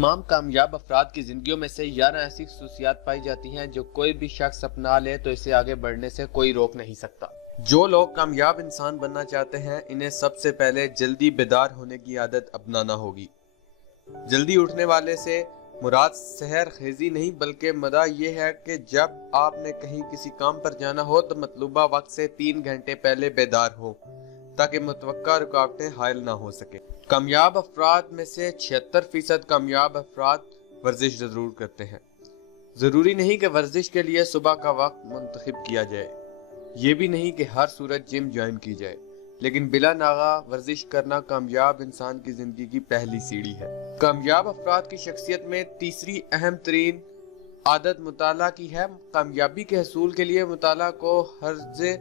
तमाम कामयाब अफराद की जिंदगियों में से 11 ऐसी खसूसियात पाई जाती हैं जो कोई भी शख्स अपना ले तो इसे आगे बढ़ने से कोई रोक नहीं सकता। जो लोग कामयाब इंसान बनना चाहते हैं, इन्हें सबसे पहले जल्दी बेदार होने की आदत अपनाना होगी। जल्दी उठने वाले से मुराद सहर खेजी नहीं, बल्कि मदा ये है कि जब आपने कहीं किसी काम पर जाना हो तो मतलूबा वक्त से 3 घंटे पहले बेदार हो, ताकि मुतवक्का रुकावटें हायल ना हो सके। कामयाब अफराद में से 76% कामयाब अफराद वर्जिश जरूर करते हैं। जरूरी नहीं कि वर्जिश के लिए सुबह का वक्त मुंतखब किया जाए, ये भी नहीं कि हर सूरत जिम ज्वाइन की जाए, लेकिन बिला नागा वर्जिश करना कामयाब इंसान की जिंदगी की पहली सीढ़ी है। कामयाब अफराद की शख्सियत में तीसरी अहम तरीन आदत मुताला की है। कामयाबी के हसूल के लिए मुताला को हर्ज़े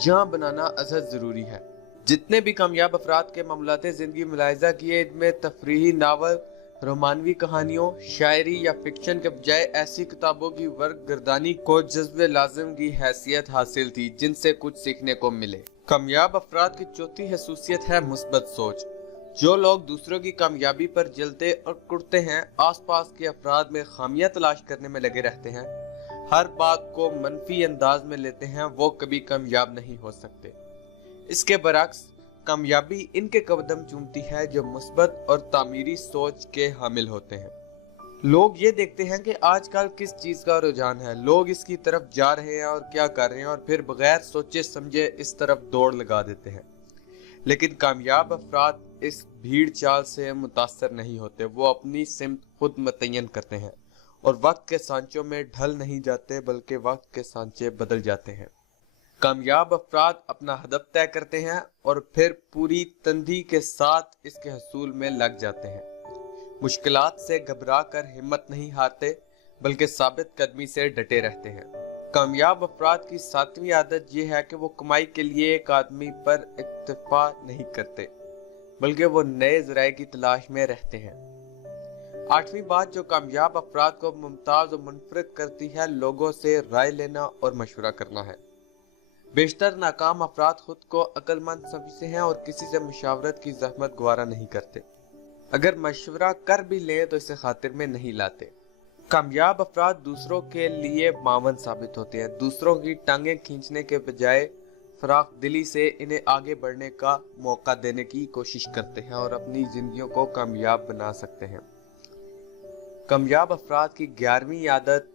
जां बनाना अज़हद जरूरी है। जितने भी कामयाब अफराद के मामलाते जिंदगी मुलाहिजा किए, इनमें तफरीही नावल, रोमानवी कहानियों, शायरी या फिक्शन के बजाय ऐसी किताबों की वर्क गर्दानी को जज्बे लाजिम की हैसियत हासिल थी जिनसे कुछ सीखने को मिले। कामयाब अफराद की चौथी खसूसियत है मुस्बत सोच। जो लोग दूसरों की कामयाबी पर जलते और कुड़ते हैं, आसपास के अफराद में खामियां तलाश करने में लगे रहते हैं, हर बात को मनफी अंदाज में लेते हैं, वो कभी कामयाब नहीं हो सकते। इसके बरक्स कामयाबी इनके कदम चूमती है जो मुस्बत और तामीरी सोच के हामिल होते हैं। लोग ये देखते हैं कि आजकल किस चीज का रुझान है, लोग इसकी तरफ जा रहे हैं और क्या कर रहे हैं, और फिर बगैर सोचे समझे इस तरफ दौड़ लगा देते हैं। लेकिन कामयाब अफराद इस भीड़ चाल से मुतासर नहीं होते, वो अपनी सिमत खुद मुतय्यन करते हैं और वक्त के सांचों में ढल नहीं जाते, बल्कि वक्त के सांचे बदल जाते हैं। कामयाब अफराद अपना हदफ तय करते हैं और फिर पूरी तंदी के साथ इसके हसूल में लग जाते हैं। मुश्किलात से घबरा कर हिम्मत नहीं हारते, बल्कि साबित कदमी से डटे रहते हैं। कामयाब अफराद की 7वीं आदत यह है कि वो कमाई के लिए एक आदमी पर इक्तफा नहीं करते, बल्कि वो नए ज़राए की तलाश में रहते हैं। 8वीं बात जो कामयाब अफराद को मुमताज और मुनफरिद करती है, लोगों से राय लेना और मशवरा करना है। बेशतर नाकाम अफराद खुद को अक्लमंद समझते हैं और किसी से मुशावरत की जहमत गवारा नहीं करते। अगर मशवरा कर भी लें तो इसे खातिर में नहीं लाते। कामयाब अफराद दूसरों के लिए मावन साबित होते हैं। दूसरों की टांगें खींचने के बजाय फराख दिली से इन्हें आगे बढ़ने का मौका देने की कोशिश करते हैं और अपनी जिंदगियों को कामयाब बना सकते हैं। कामयाब अफराद की 11वीं आदत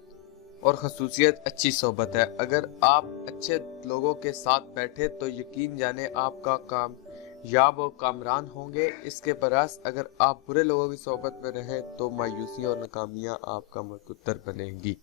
और खसूसियत अच्छी सोहबत है। अगर आप अच्छे लोगों के साथ बैठे तो यकीन जाने आपका कामयाब और कामरान होंगे। इसके बरस अगर आप बुरे लोगों की सोहबत में रहें तो मायूसी और नाकामियां आपका मुकद्दर बनेंगी।